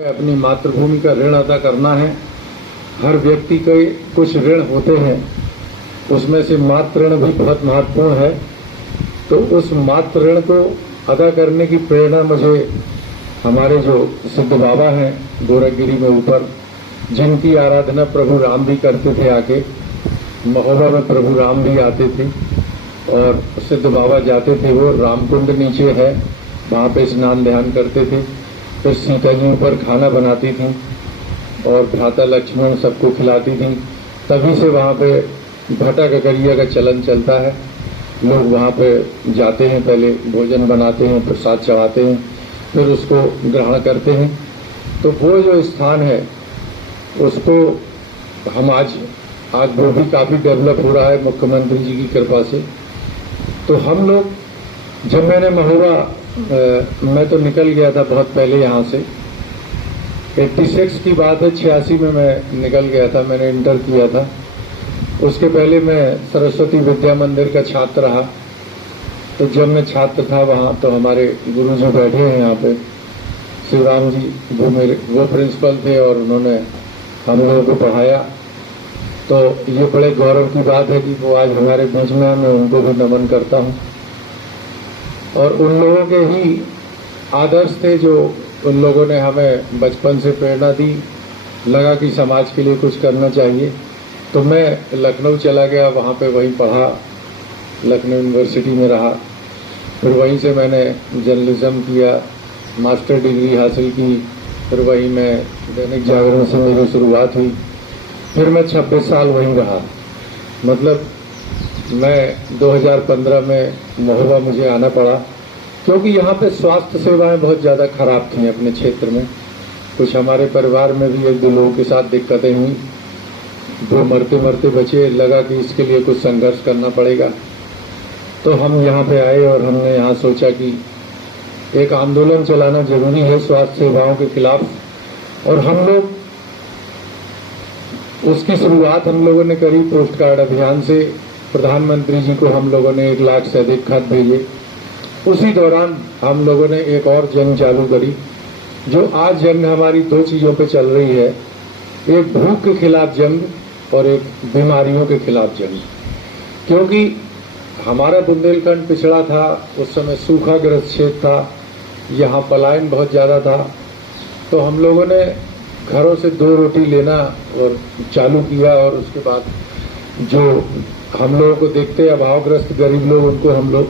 अपनी मातृभूमि का ऋण अदा करना है। हर व्यक्ति के कुछ ऋण होते हैं, उसमें से मातृ ऋण भी बहुत महत्वपूर्ण है। तो उस मातृ ऋण को अदा करने की प्रेरणा मुझे हमारे जो सिद्ध बाबा हैं गोरखगिरी में ऊपर, जिनकी आराधना प्रभु राम भी करते थे, आके महोबा में प्रभु राम भी आते थे और सिद्ध बाबा जाते थे। वो रामकुंड नीचे है, वहाँ पे स्नान ध्यान करते थे। फिर सीता जी ऊपर खाना बनाती थी और भ्राता लक्ष्मण सबको खिलाती थी। तभी से वहाँ पे भटा ककरिया का चलन चलता है। लोग वहाँ पे जाते हैं, पहले भोजन बनाते हैं, प्रसाद चढ़ाते हैं, फिर उसको ग्रहण करते हैं। तो वो जो स्थान है उसको हम आज वो भी काफ़ी डेवलप हो रहा है मुख्यमंत्री जी की कृपा से। तो हम लोग, जब मैंने महोबा, मैं तो निकल गया था बहुत पहले यहाँ से, 86 की बात है, 86 में मैं निकल गया था, मैंने इंटर किया था। उसके पहले मैं सरस्वती विद्या मंदिर का छात्र रहा। तो जब मैं छात्र था वहाँ, तो हमारे गुरु जी बैठे हैं यहाँ पे, शिवराम जी, वो प्रिंसिपल थे और उन्होंने हम लोगों को पढ़ाया। तो ये बड़े गौरव की बात है कि वो आज हमारे बीच में, मैं उनको भी नमन करता हूँ। और उन लोगों के ही आदर्श थे जो उन लोगों ने हमें बचपन से प्रेरणा दी, लगा कि समाज के लिए कुछ करना चाहिए। तो मैं लखनऊ चला गया, वहाँ पे वहीं पढ़ा, लखनऊ यूनिवर्सिटी में रहा। फिर वहीं से मैंने जर्नलिज्म किया, मास्टर डिग्री हासिल की। फिर वहीं मैं दैनिक जागरण से मेरी शुरुआत हुई। फिर मैं 26 साल वहीं रहा। मतलब मैं 2015 में महोबा मुझे आना पड़ा, क्योंकि यहाँ पे स्वास्थ्य सेवाएं बहुत ज़्यादा खराब थीं अपने क्षेत्र में। कुछ हमारे परिवार में भी 1-2 लोगों के साथ दिक्कतें हुई, वो मरते मरते बचे। लगा कि इसके लिए कुछ संघर्ष करना पड़ेगा। तो हम यहाँ पे आए और हमने यहाँ सोचा कि एक आंदोलन चलाना जरूरी है स्वास्थ्य सेवाओं के खिलाफ। और हम लोग, उसकी शुरुआत हम लोगों ने करी पोस्ट कार्ड अभियान से। प्रधानमंत्री जी को हम लोगों ने 1 लाख से अधिक खत भेजे। उसी दौरान हम लोगों ने एक और जंग चालू करी, जो आज जंग हमारी 2 चीज़ों पे चल रही है। एक भूख के खिलाफ जंग और एक बीमारियों के खिलाफ जंग। क्योंकि हमारा बुंदेलखंड पिछड़ा था, उस समय सूखाग्रस्त क्षेत्र था, यहाँ पलायन बहुत ज़्यादा था। तो हम लोगों ने घरों से 2 रोटी लेना और चालू किया। और उसके बाद जो हम लोगों को देखते अभावग्रस्त गरीब लोग, उनको हम लोग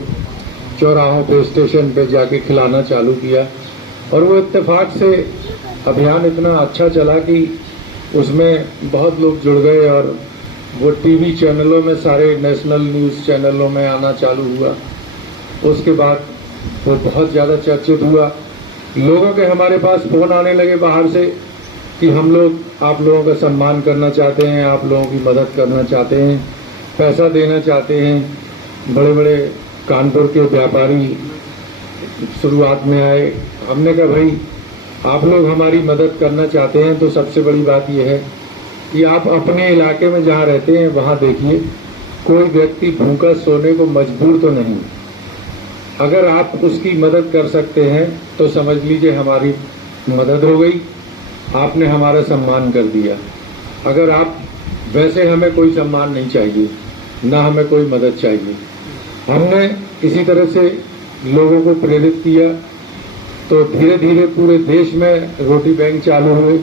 चौराहों पे, स्टेशन पे जाके खिलाना चालू किया। और वो इत्तेफाक से अभियान इतना अच्छा चला कि उसमें बहुत लोग जुड़ गए और वो टीवी चैनलों में, सारे नेशनल न्यूज़ चैनलों में आना चालू हुआ। उसके बाद वो बहुत ज़्यादा चर्चित हुआ। लोगों के हमारे पास फ़ोन आने लगे बाहर से कि हम लोग आप लोगों का सम्मान करना चाहते हैं, आप लोगों की मदद करना चाहते हैं, पैसा देना चाहते हैं। बड़े बड़े कानपुर के व्यापारी शुरुआत में आए। हमने कहा भाई आप लोग हमारी मदद करना चाहते हैं तो सबसे बड़ी बात यह है कि आप अपने इलाके में जहाँ रहते हैं वहाँ देखिए, कोई व्यक्ति भूखा सोने को मजबूर तो नहीं। अगर आप उसकी मदद कर सकते हैं तो समझ लीजिए हमारी मदद हो गई, आपने हमारा सम्मान कर दिया। अगर आप, वैसे हमें कोई सम्मान नहीं चाहिए, ना हमें कोई मदद चाहिए। हमने इसी तरह से लोगों को प्रेरित किया। तो धीरे धीरे पूरे देश में रोटी बैंक चालू हुए।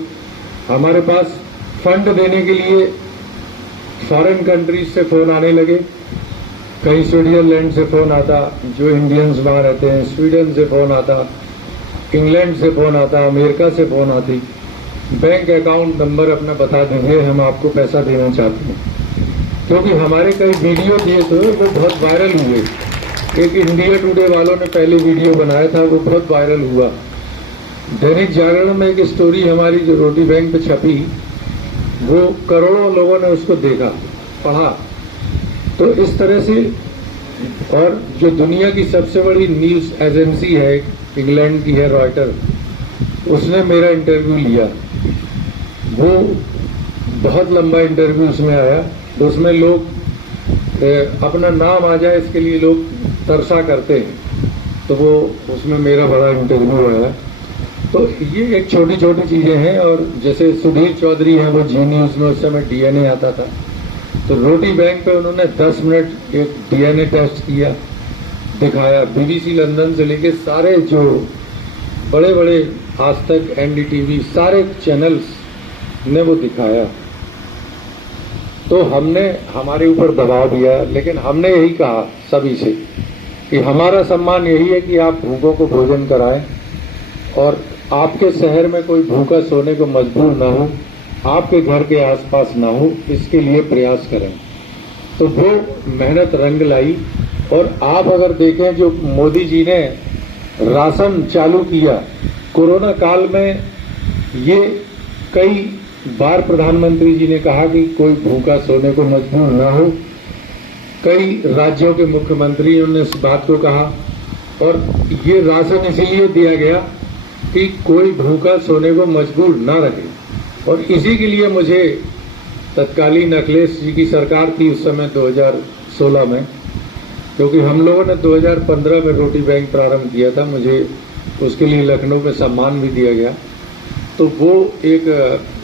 हमारे पास फंड देने के लिए फॉरेन कंट्रीज से फ़ोन आने लगे। कहीं स्विट्जरलैंड से फ़ोन आता, जो इंडियंस वहाँ रहते हैं, स्वीडन से फ़ोन आता, इंग्लैंड से फ़ोन आता, अमेरिका से फ़ोन आती। बैंक अकाउंट नंबर अपना बता देंगे, हम आपको पैसा देना चाहते हैं। क्योंकि हमारे कई वीडियो दिए थे, वो बहुत वायरल हुए। एक इंडिया टुडे वालों ने पहले वीडियो बनाया था, वो बहुत वायरल हुआ। दैनिक जागरण में एक स्टोरी हमारी जो रोटी बैंक पे छपी, वो करोड़ों लोगों ने उसको देखा, पढ़ा। तो इस तरह से, और जो दुनिया की सबसे बड़ी न्यूज़ एजेंसी है, इंग्लैंड की है, रॉयटर, उसने मेरा इंटरव्यू लिया। वो बहुत लंबा इंटरव्यू उसमें आया। उसमें लोग अपना नाम आ जाए इसके लिए लोग तरसा करते हैं। तो वो उसमें मेरा बड़ा इंटरव्यू आया। तो ये एक छोटी छोटी चीजें हैं। और जैसे सुधीर चौधरी हैं, वो जी न्यूज में उस समय डीएनए आता था, तो रोटी बैंक पे उन्होंने 10 मिनट एक डीएनए टेस्ट किया, दिखाया। बीबीसी लंदन से लेके सारे जो बड़े बड़े आज तक, एनडीटीवी, सारे चैनल्स ने वो दिखाया। तो हमने हमारे ऊपर दबाव दिया, लेकिन हमने यही कहा सभी से कि हमारा सम्मान यही है कि आप भूखों को भोजन कराएं और आपके शहर में कोई भूखा सोने को मजबूर ना हो, आपके घर के आसपास ना हो, इसके लिए प्रयास करें। तो वो मेहनत रंग लाई। और आप अगर देखें, जो मोदी जी ने राशन चालू किया कोरोना काल में, ये कई बार प्रधानमंत्री जी ने कहा कि कोई भूखा सोने को मजबूर ना हो। कई राज्यों के मुख्यमंत्रियों ने इस बात को कहा, और ये राशन इसीलिए दिया गया कि कोई भूखा सोने को मजबूर ना रहे। और इसी के लिए मुझे तत्कालीन अखिलेश जी की सरकार थी उस समय 2016 में, क्योंकि हम लोगों ने 2015 में रोटी बैंक प्रारंभ किया था, मुझे उसके लिए लखनऊ में सम्मान भी दिया गया। तो वो एक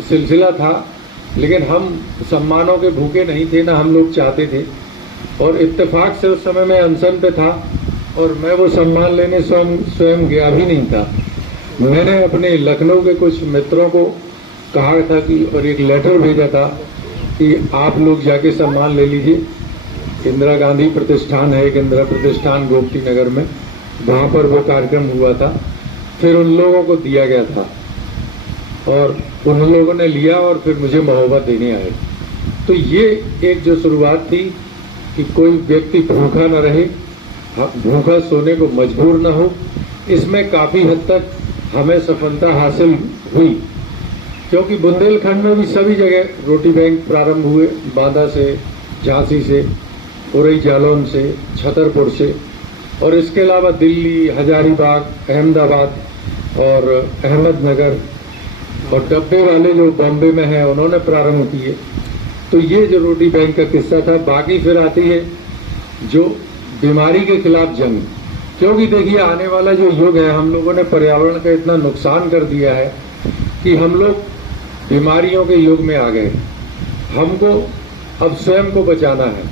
सिलसिला था, लेकिन हम सम्मानों के भूखे नहीं थे, ना हम लोग चाहते थे। और इत्तेफाक से उस समय मैं अनशन पे था और मैं वो सम्मान लेने स्वयं गया भी नहीं था। मैंने अपने लखनऊ के कुछ मित्रों को कहा था कि, और एक लेटर भेजा था कि आप लोग जाके सम्मान ले लीजिए। इंदिरा गांधी प्रतिष्ठान है, एक इंदिरा प्रतिष्ठान गोमती नगर में, वहां पर वो कार्यक्रम हुआ था। फिर उन लोगों को दिया गया था और उन लोगों ने लिया और फिर मुझे मोहब्बत देने आए। तो ये एक जो शुरुआत थी कि कोई व्यक्ति भूखा न रहे, भूखा सोने को मजबूर न हो, इसमें काफी हद तक हमें सफलता हासिल हुई। क्योंकि बुंदेलखंड में भी सभी जगह रोटी बैंक प्रारंभ हुए, बांदा से, झांसी से, उरई जालौन से, छतरपुर से, और इसके अलावा दिल्ली, हजारीबाग, अहमदाबाद और अहमदनगर, और डब्बे वाले जो बॉम्बे में हैं उन्होंने प्रारंभ किए। तो ये जो रोटी बैंक का किस्सा था। बाकी फिर आती है जो बीमारी के खिलाफ जंग, क्योंकि देखिए आने वाला जो युग है, हम लोगों ने पर्यावरण का इतना नुकसान कर दिया है कि हम लोग बीमारियों के युग में आ गए। हमको अब स्वयं को बचाना है,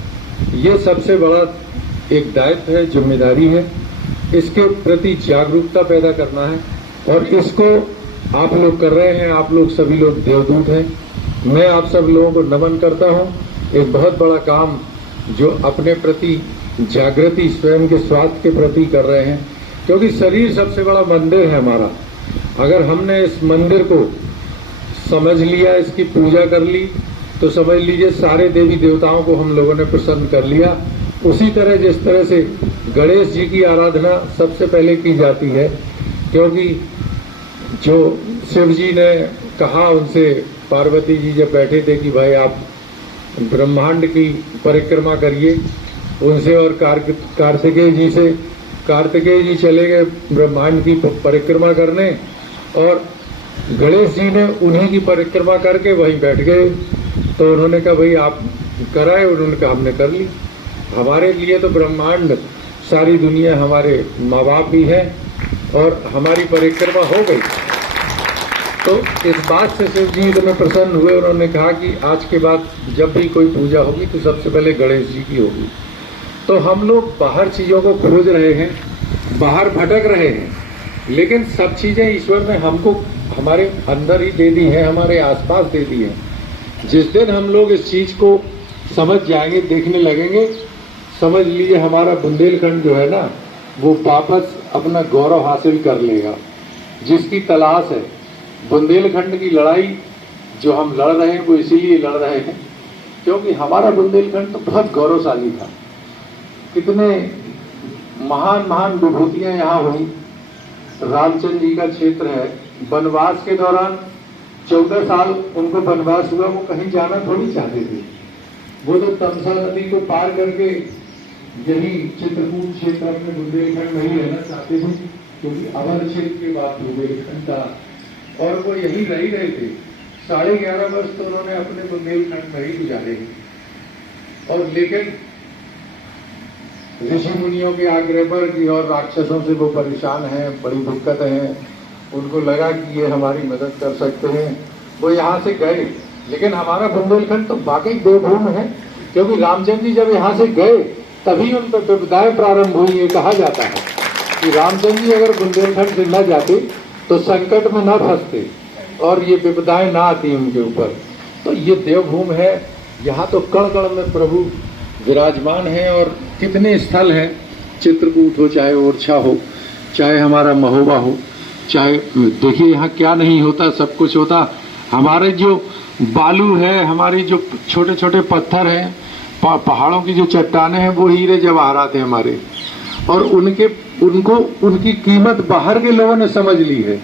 ये सबसे बड़ा एक दायित्व है, जिम्मेदारी है। इसके प्रति जागरूकता पैदा करना है और इसको आप लोग कर रहे हैं। आप लोग सभी लोग देवदूत हैं। मैं आप सब लोगों को नमन करता हूं। एक बहुत बड़ा काम जो अपने प्रति जागृति, स्वयं के स्वास्थ्य के प्रति कर रहे हैं, क्योंकि शरीर सबसे बड़ा मंदिर है हमारा। अगर हमने इस मंदिर को समझ लिया, इसकी पूजा कर ली, तो समझ लीजिए सारे देवी देवताओं को हम लोगों ने प्रसन्न कर लिया। उसी तरह जिस तरह से गणेश जी की आराधना सबसे पहले की जाती है, क्योंकि जो शिव जी ने कहा उनसे, पार्वती जी जब बैठे थे कि भाई आप ब्रह्मांड की परिक्रमा करिए उनसे, और कार्तिकेय जी से, कार्तिकेय जी चले गए ब्रह्मांड की परिक्रमा करने और गणेश जी ने उन्हीं की परिक्रमा करके वहीं बैठ गए। तो उन्होंने कहा भाई आप कराए, उन्होंने कहा हमने कर ली। हमारे लिए तो ब्रह्मांड, सारी दुनिया हमारे माँ बाप भी है और हमारी परिक्रमा हो गई। तो इस बात से शिव जी इतने प्रसन्न हुए, उन्होंने कहा कि आज के बाद जब भी कोई पूजा होगी तो सबसे पहले गणेश जी की होगी। तो हम लोग बाहर चीजों को खोज रहे हैं, बाहर भटक रहे हैं, लेकिन सब चीजें ईश्वर ने हमको हमारे अंदर ही दे दी है, हमारे आसपास दे दी है। जिस दिन हम लोग इस चीज को समझ जाएंगे, देखने लगेंगे, समझ लीजिए हमारा बुंदेलखंड जो है ना, वो वापस अपना गौरव हासिल कर लेगा, जिसकी तलाश है। बुंदेलखंड की लड़ाई जो हम लड़ रहे हैं वो इसीलिए लड़ रहे हैं क्योंकि हमारा बुंदेलखंड तो बहुत गौरवशाली था। कितने महान महान विभूतियां यहाँ हुई। रामचंद्र जी का क्षेत्र है। वनवास के दौरान 14 साल उनको वनवास हुआ, वो कहीं जाना थोड़ी चाहते थे। वो तो तमसा नदी को पार करके यही चित्रकूट क्षेत्र अपने बुंदेलखंड में ही रहना चाहते थे, क्योंकि अवध क्षेत्र के बाद बुंदेलखंड था और वो यही रह रहे थे। 11.5 वर्ष तो उन्होंने अपने बुंदेलखंड में ही गुजारे। और लेकिन ऋषि मुनियों के आग्रह पर कि और राक्षसों से वो परेशान हैं, बड़ी दिक्कत है, उनको लगा कि ये हमारी मदद कर सकते हैं, वो यहाँ से गए। लेकिन हमारा बुंदेलखंड तो वाकई देवभूमि है, क्योंकि रामचंद्र जी जब यहाँ से गए तभी उन पर विपदाएं प्रारंभ हुई। ये कहा जाता है कि रामचंद्र जी अगर बुंदेलखंड से न जाते तो संकट में न फंसते और ये विपदाएं ना आती उनके ऊपर। तो ये देवभूमि है, यहाँ तो कण कण में प्रभु विराजमान है। और कितने स्थल हैं, चित्रकूट हो, चाहे ओरछा हो, चाहे हमारा महोबा हो, चाहे देखिए यहाँ क्या नहीं होता, सब कुछ होता। हमारे जो बालू है, हमारे जो छोटे छोटे पत्थर हैं, पहाड़ों की जो चट्टानें हैं, वो हीरे जवाहरात हैं हमारे। और उनकी कीमत बाहर के लोगों ने समझ ली है।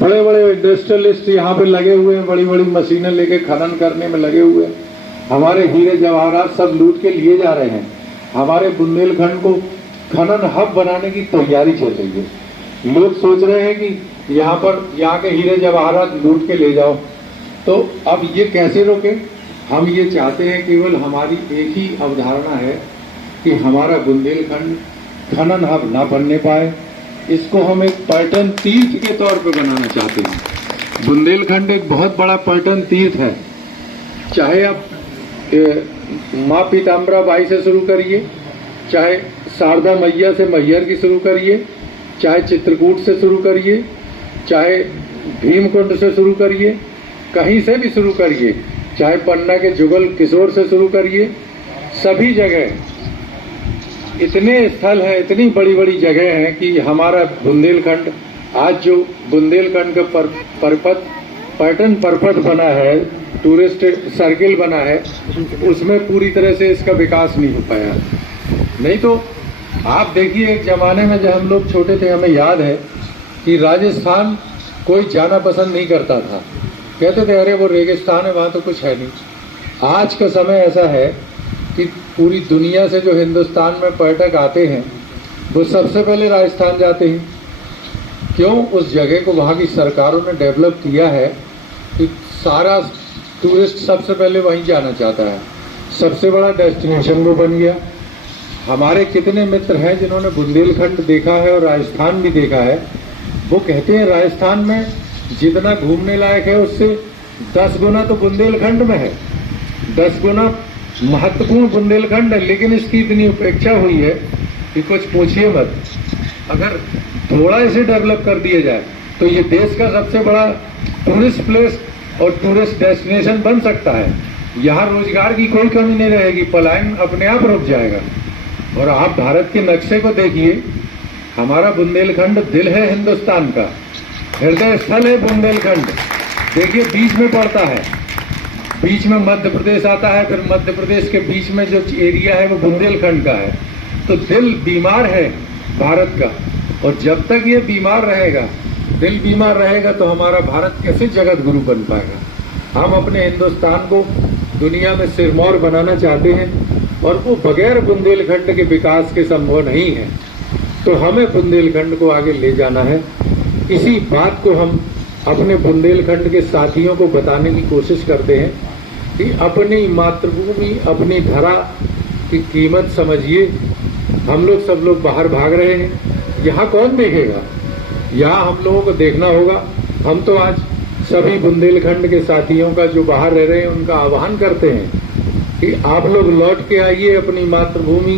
बड़े बड़े इंडस्ट्रियलिस्ट यहाँ पे लगे हुए हैं, बड़ी बड़ी मशीनें लेके खनन करने में लगे हुए हैं। हमारे हीरे जवाहरात सब लूट के लिए जा रहे हैं। हमारे बुंदेलखंड को खनन हब बनाने की तैयारी चल रही है। लोग सोच रहे हैं कि यहाँ के हीरे जवाहरात लूट के ले जाओ। तो अब ये कैसे रोके? हम ये चाहते हैं, केवल हमारी एक ही अवधारणा है कि हमारा बुंदेलखंड खनन हब ना बनने पाए। इसको हम एक पर्यटन तीर्थ के तौर पे बनाना चाहते हैं। बुंदेलखंड एक बहुत बड़ा पर्यटन तीर्थ है। चाहे आप माँ पीताम्बरा बाई से शुरू करिए, चाहे शारदा मैया से मैहर की शुरू करिए, चाहे चित्रकूट से शुरू करिए, चाहे भीमकुंड से शुरू करिए, कहीं से भी शुरू करिए, चाहे पन्ना के जुगल किशोर से शुरू करिए। सभी जगह इतने स्थल हैं, इतनी बड़ी बड़ी जगह हैं कि हमारा बुंदेलखंड आज जो बुंदेलखंड का पर्यटन परपथ बना है, टूरिस्ट सर्किल बना है, उसमें पूरी तरह से इसका विकास नहीं हो पाया। नहीं तो आप देखिए, एक जमाने में जब हम लोग छोटे थे, हमें याद है कि राजस्थान कोई जाना पसंद नहीं करता था। कहते थे अरे वो रेगिस्तान है, वहाँ तो कुछ है नहीं। आज का समय ऐसा है कि पूरी दुनिया से जो हिंदुस्तान में पर्यटक आते हैं वो सबसे पहले राजस्थान जाते हैं। क्यों? उस जगह को वहाँ की सरकारों ने डेवलप किया है कि सारा टूरिस्ट सबसे पहले वहीं जाना चाहता है। सबसे बड़ा डेस्टिनेशन वो बन गया। हमारे कितने मित्र हैं जिन्होंने बुंदेलखंड देखा है और राजस्थान भी देखा है। वो कहते हैं राजस्थान में जितना घूमने लायक है उससे 10 गुना तो बुंदेलखंड में है, 10 गुना महत्वपूर्ण बुंदेलखंड है। लेकिन इसकी इतनी उपेक्षा हुई है कि कुछ पूछिए मत। अगर थोड़ा इसे डेवलप कर दिया जाए तो ये देश का सबसे बड़ा टूरिस्ट प्लेस और टूरिस्ट डेस्टिनेशन बन सकता है। यहाँ रोजगार की कोई कमी नहीं रहेगी, पलायन अपने आप रुक जाएगा। और आप भारत के नक्शे को देखिए, हमारा बुंदेलखंड दिल है हिंदुस्तान का, हृदय स्थल है बुंदेलखंड। देखिए बीच में पड़ता है, बीच में मध्य प्रदेश आता है, फिर मध्य प्रदेश के बीच में जो एरिया है वो बुंदेलखंड का है। तो दिल बीमार है भारत का, और जब तक ये बीमार रहेगा, दिल बीमार रहेगा, तो हमारा भारत कैसे जगत गुरु बन पाएगा। हम अपने हिंदुस्तान को दुनिया में सिरमौर बनाना चाहते हैं, और वो बगैर बुंदेलखंड के विकास के संभव नहीं है। तो हमें बुंदेलखंड को आगे ले जाना है। इसी बात को हम अपने बुंदेलखंड के साथियों को बताने की कोशिश करते हैं कि अपनी मातृभूमि, अपनी धरा की कीमत समझिए। हम लोग सब लोग बाहर भाग रहे हैं, यहाँ कौन देखेगा? यहाँ हम लोगों को देखना होगा। हम तो आज सभी बुंदेलखंड के साथियों का जो बाहर रह रहे हैं उनका आह्वान करते हैं कि आप लोग लौट के आइए, अपनी मातृभूमि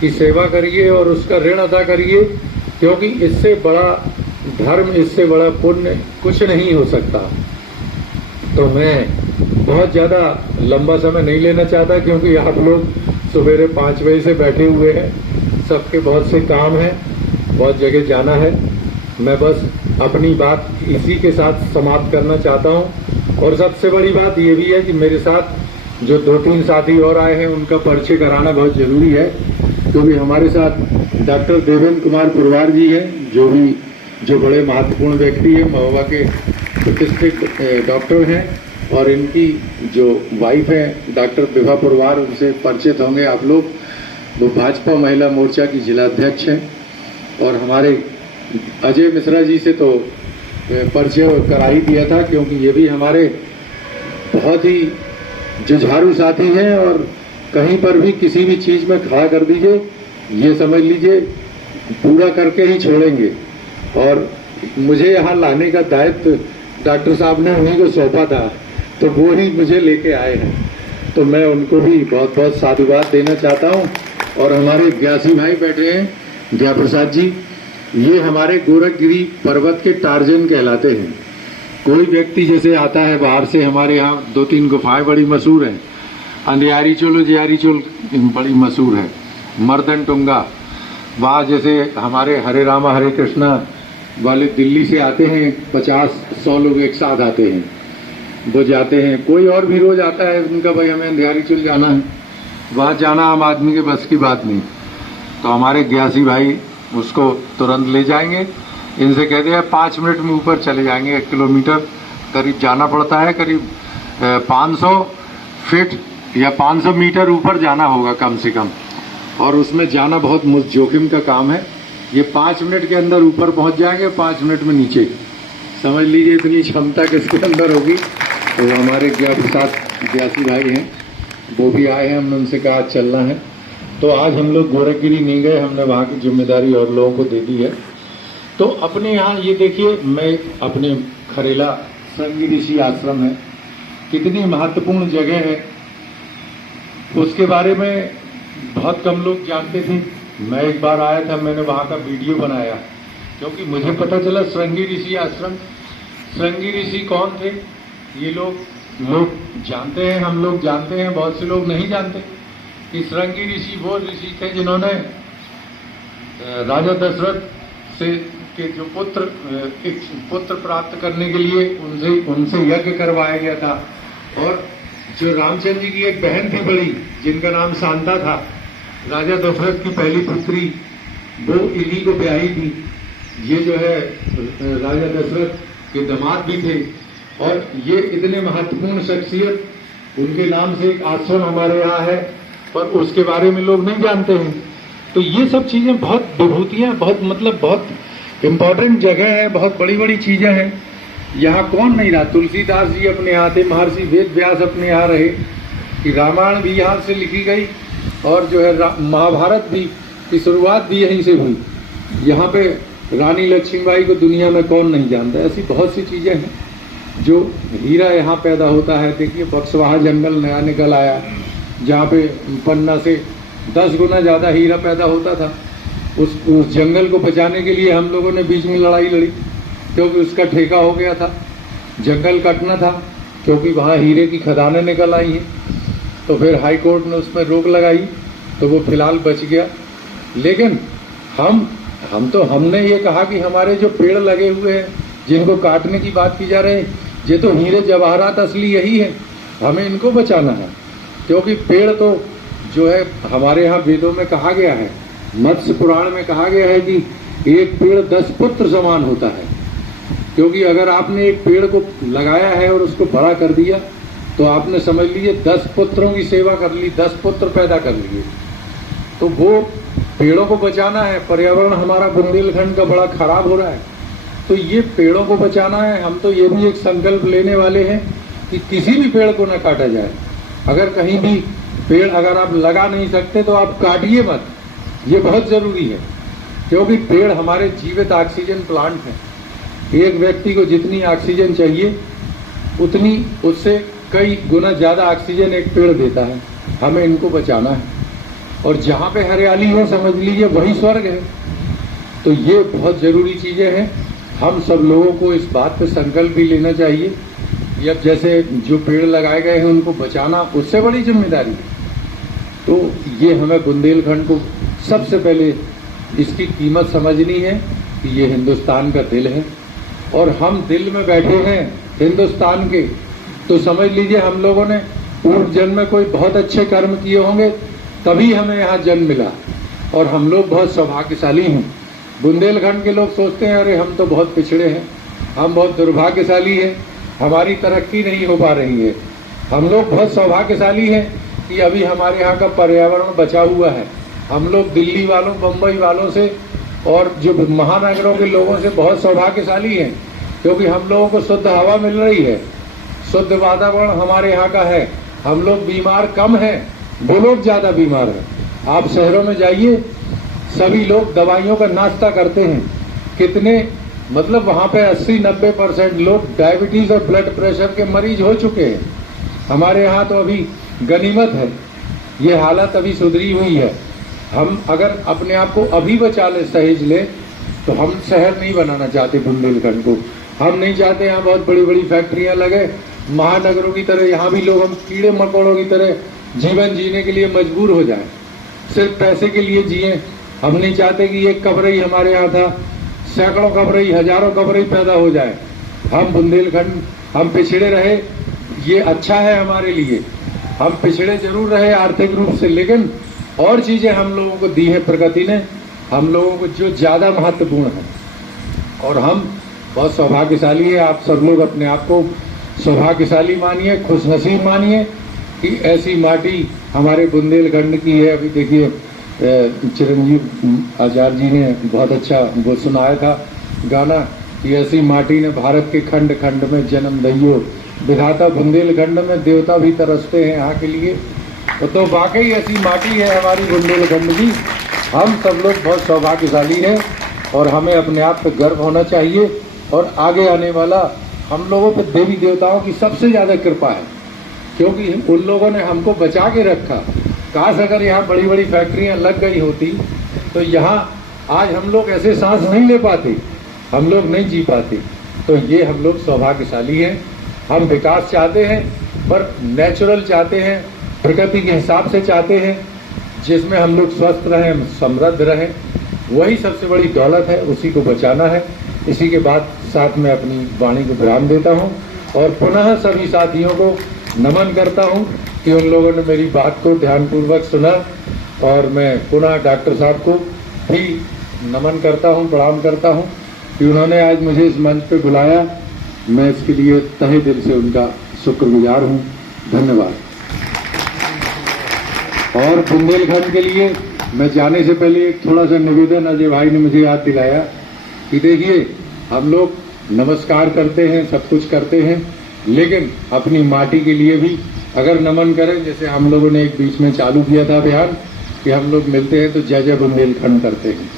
की सेवा करिए और उसका ऋण अदा करिए, क्योंकि इससे बड़ा धर्म, इससे बड़ा पुण्य कुछ नहीं हो सकता। तो मैं बहुत ज़्यादा लंबा समय नहीं लेना चाहता, क्योंकि आप लोग सवेरे 5 बजे से बैठे हुए हैं, सबके बहुत से काम हैं, बहुत जगह जाना है। मैं बस अपनी बात इसी के साथ समाप्त करना चाहता हूं। और सबसे बड़ी बात ये भी है कि मेरे साथ जो 2-3 साथी और आए हैं उनका परिचय कराना बहुत जरूरी है, क्योंकि हमारे साथ डॉक्टर देवेंद्र कुमार पुरवार जी हैं, जो बड़े महत्वपूर्ण व्यक्ति हैं, महोबा के प्रतिष्ठित डॉक्टर हैं। और इनकी जो वाइफ है डॉक्टर विभा पुरवार, उनसे परिचित होंगे आप लोग। वो भाजपा महिला मोर्चा की जिलाध्यक्ष हैं। और हमारे अजय मिश्रा जी से तो परिचय करा ही दिया था, क्योंकि ये भी हमारे बहुत ही जुझारू साथी हैं, और कहीं पर भी किसी भी चीज़ में खड़ा कर दीजिए, ये समझ लीजिए पूरा करके ही छोड़ेंगे। और मुझे यहाँ लाने का दायित्व डॉक्टर साहब ने उन्हीं को सौंपा था, तो वो ही मुझे लेके आए हैं। तो मैं उनको भी बहुत बहुत साधुवाद देना चाहता हूँ। और हमारे व्यासी भाई बैठे हैं, जया प्रसाद जी, ये हमारे गोरखगिरी पर्वत के टार्जन कहलाते हैं। कोई व्यक्ति जैसे आता है बाहर से, हमारे यहाँ 2-3 गुफाएं बड़ी मशहूर हैं, अंधियारी चोल और जियारी चोल बड़ी मशहूर है, मर्दन टुंगा, वहाँ जैसे हमारे हरे रामा हरे कृष्णा वाले दिल्ली से आते हैं, 50-100 लोग एक साथ आते हैं, वो जाते हैं। कोई और भी रोज आता है, उनका भाई हमें अंधियारी चोल जाना है, वहाँ जाना आम आदमी के बस की बात नहीं, तो हमारे ग्यासी भाई उसको तुरंत ले जाएंगे। इनसे कहते हैं 5 मिनट में ऊपर चले जाएंगे। 1 किलोमीटर करीब जाना पड़ता है, करीब 500 फीट या 500 मीटर ऊपर जाना होगा कम से कम, और उसमें जाना बहुत जोखिम का काम है। ये 5 मिनट के अंदर ऊपर पहुंच जाएंगे, 5 मिनट में नीचे। समझ लीजिए इतनी क्षमता किसके अंदर होगी। तो हमारे जया प्रसाद ग्यासी भाई हैं, वो भी आए हैं, हमने उनसे कहा आज चलना है। तो आज हम लोग गोरखगिरी नहीं गए, हमने वहाँ की जिम्मेदारी और लोगों को दे दी है। तो अपने यहाँ ये देखिए, मैं अपने खरेला संगी ऋषि आश्रम है, कितनी महत्वपूर्ण जगह है, उसके बारे में बहुत कम लोग जानते थे। मैं एक बार आया था, मैंने वहाँ का वीडियो बनाया, क्योंकि मुझे पता चला श्रृंगी ऋषि आश्रम। श्रृंगी ऋषि कौन थे ये लोग जानते हैं, हम लोग जानते हैं, बहुत से लोग नहीं जानते कि श्रृंगी ऋषि वो ऋषि थे जिन्होंने राजा दशरथ से के जो पुत्र प्राप्त करने के लिए उनसे यज्ञ करवाया गया था। और जो रामचंद्र जी की एक बहन थी बड़ी, जिनका नाम शांता था, राजा दशरथ की पहली पुत्री, वो इन्हीं को ब्याही थी। ये जो है राजा दशरथ के दामाद भी थे। और ये इतने महत्वपूर्ण शख्सियत, उनके नाम से एक आश्रम हमारे यहाँ है, पर उसके बारे में लोग नहीं जानते हैं। तो ये सब चीजें बहुत विभूतियां, बहुत इम्पोर्टेंट जगह है, बहुत बड़ी बड़ी चीजें हैं। यहाँ कौन नहीं रहा, तुलसीदास जी अपने यहाँ थे, महर्षि वेद व्यास अपने यहाँ रहे, कि रामायण भी यहाँ से लिखी गई, और जो है महाभारत भी की शुरुआत भी यहीं से हुई। यहाँ पे रानी लक्ष्मीबाई को दुनिया में कौन नहीं जानता। ऐसी बहुत सी चीजें हैं। जो हीरा यहाँ पैदा होता है, देखिए बक्सवाहा जंगल नया निकल आया, जहाँ पे पन्ना से 10 गुना ज्यादा हीरा पैदा होता था। उस जंगल को बचाने के लिए हम लोगों ने बीच में लड़ाई लड़ी, क्योंकि उसका ठेका हो गया था, जंगल काटना था, क्योंकि वहाँ हीरे की खदानें निकल आई हैं। तो फिर हाई कोर्ट ने उसमें रोक लगाई, तो वो फिलहाल बच गया। लेकिन हमने ये कहा कि हमारे जो पेड़ लगे हुए हैं, जिनको काटने की बात की जा रही है, ये तो हीरे जवाहरात असली यही है, हमें इनको बचाना है। क्योंकि पेड़ तो जो है हमारे यहाँ वेदों में कहा गया है, मत्स्य पुराण में कहा गया है कि एक पेड़ 10 पुत्र समान होता है। क्योंकि अगर आपने एक पेड़ को लगाया है और उसको बड़ा कर दिया, तो आपने समझ लीजिए 10 पुत्रों की सेवा कर ली, 10 पुत्र पैदा कर लिए। तो वो पेड़ों को बचाना है। पर्यावरण हमारा बुंदेलखंड का बड़ा खराब हो रहा है, तो ये पेड़ों को बचाना है। हम तो ये भी एक संकल्प लेने वाले हैं कि किसी भी पेड़ को न काटा जाए। अगर कहीं भी पेड़ अगर आप लगा नहीं सकते तो आप काटिए मत, ये बहुत जरूरी है। क्योंकि पेड़ हमारे जीवित ऑक्सीजन प्लांट हैं। एक व्यक्ति को जितनी ऑक्सीजन चाहिए, उतनी उससे कई गुना ज्यादा ऑक्सीजन एक पेड़ देता है। हमें इनको बचाना है, और जहाँ पे हरियाली है समझ लीजिए वही स्वर्ग है। तो ये बहुत जरूरी चीजें हैं। हम सब लोगों को इस बात पे संकल्प भी लेना चाहिए, या जैसे जो पेड़ लगाए गए हैं उनको बचाना उससे बड़ी जिम्मेदारी है। तो ये हमें बुंदेलखंड को सबसे पहले इसकी कीमत समझनी है कि ये हिंदुस्तान का दिल है, और हम दिल में बैठे हैं हिंदुस्तान के। तो समझ लीजिए हम लोगों ने पूर्व जन्म में कोई बहुत अच्छे कर्म किए होंगे, तभी हमें यहाँ जन्म मिला, और हम लोग बहुत सौभाग्यशाली हैं। बुंदेलखंड के लोग सोचते हैं अरे हम तो बहुत पिछड़े हैं, हम बहुत दुर्भाग्यशाली हैं, हमारी तरक्की नहीं हो पा रही है। हम लोग बहुत सौभाग्यशाली हैं कि अभी हमारे यहाँ का पर्यावरण बचा हुआ है। हम लोग दिल्ली वालों, बम्बई वालों से और जो महानगरों के लोगों से बहुत सौभाग्यशाली हैं, क्योंकि हम लोगों को शुद्ध हवा मिल रही है, शुद्ध वातावरण हमारे यहाँ का है। हम लोग बीमार कम हैं, वो लोग ज्यादा बीमार हैं। आप शहरों में जाइए, सभी लोग दवाइयों का नाश्ता करते हैं। कितने मतलब वहां पे 80-90% लोग डायबिटीज और ब्लड प्रेशर के मरीज हो चुके हैं। हमारे यहाँ तो अभी गनीमत है, ये हालत अभी सुधरी हुई है। हम अगर अपने आप को अभी बचा ले, सहेज ले, तो हम शहर नहीं बनाना चाहते बुंदेलखंड को। हम नहीं चाहते यहाँ बहुत बड़ी बड़ी फैक्ट्रियां लगे, महानगरों की तरह यहाँ भी लोग हम कीड़े मकोड़ों की तरह जीवन जीने के लिए मजबूर हो जाए, सिर्फ पैसे के लिए जिए। हम नहीं चाहते कि एक कबरई हमारे यहाँ था, सैकड़ों कबरई, हजारों कबरई पैदा हो जाए। हम बुंदेलखंड, हम पिछड़े रहे, ये अच्छा है हमारे लिए। हम पिछड़े जरूर रहे आर्थिक रूप से, लेकिन और चीजें हम लोगों को दी है प्रकृति ने, हम लोगों को जो ज्यादा महत्वपूर्ण है। और हम बहुत सौभाग्यशाली है। आप सब लोग अपने आप को सौभाग्यशाली मानिए, खुशनसीब मानिए कि ऐसी माटी हमारे बुंदेलखंड की है। अभी देखिए चिरंजीव आचार्य जी ने बहुत अच्छा वो सुनाया था गाना कि ऐसी माटी ने भारत के खंड खंड में जन्म दइयो, विधाता बुंदेलखंड में देवता भी तरसते हैं यहाँ के लिए। तो वाकई ऐसी माटी है हमारी बुंदेलखंड की। हम सब लोग बहुत सौभाग्यशाली हैं और हमें अपने आप पर गर्व होना चाहिए। और आगे आने वाला हम लोगों पर देवी देवताओं की सबसे ज्यादा कृपा है, क्योंकि उन लोगों ने हमको बचा के रखा। काश अगर यहाँ बड़ी बड़ी फैक्ट्रियां लग गई होती तो यहाँ आज हम लोग ऐसे सांस नहीं ले पाते, हम लोग नहीं जी पाते। तो ये हम लोग सौभाग्यशाली हैं। हम विकास चाहते हैं, पर नेचुरल चाहते हैं, प्रकृति के हिसाब से चाहते हैं, जिसमें हम लोग स्वस्थ रहें, समृद्ध रहें। वही सबसे बड़ी दौलत है, उसी को बचाना है। इसी के बाद साथ में अपनी वाणी को विराम देता हूँ और पुनः सभी साथियों को नमन करता हूँ कि उन लोगों ने मेरी बात को ध्यानपूर्वक सुना। और मैं पुनः डॉक्टर साहब को भी नमन करता हूँ, प्रणाम करता हूँ कि उन्होंने आज मुझे इस मंच पे बुलाया। मैं इसके लिए तहे दिल से उनका शुक्रगुजार हूँ। धन्यवाद। और बुंदेलखंड के लिए मैं जाने से पहले एक थोड़ा सा निवेदन अजय भाई ने मुझे याद दिलाया कि देखिए हम लोग नमस्कार करते हैं, सब कुछ करते हैं, लेकिन अपनी माटी के लिए भी अगर नमन करें, जैसे हम लोगों ने एक बीच में चालू किया था अभियान कि हम लोग मिलते हैं तो जय जय बुंदेलखंड करते हैं।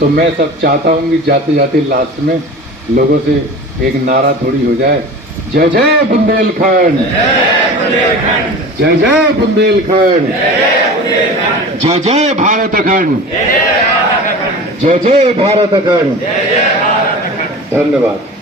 तो मैं सब चाहता हूँ कि जाते जाते लास्ट में लोगों से एक नारा थोड़ी हो जाए, जय जय बुंदेलखंड, जय जय बुंदेलखंड, जय जय भारत अखंड, जय जय भारत अखंड। धन्यवाद।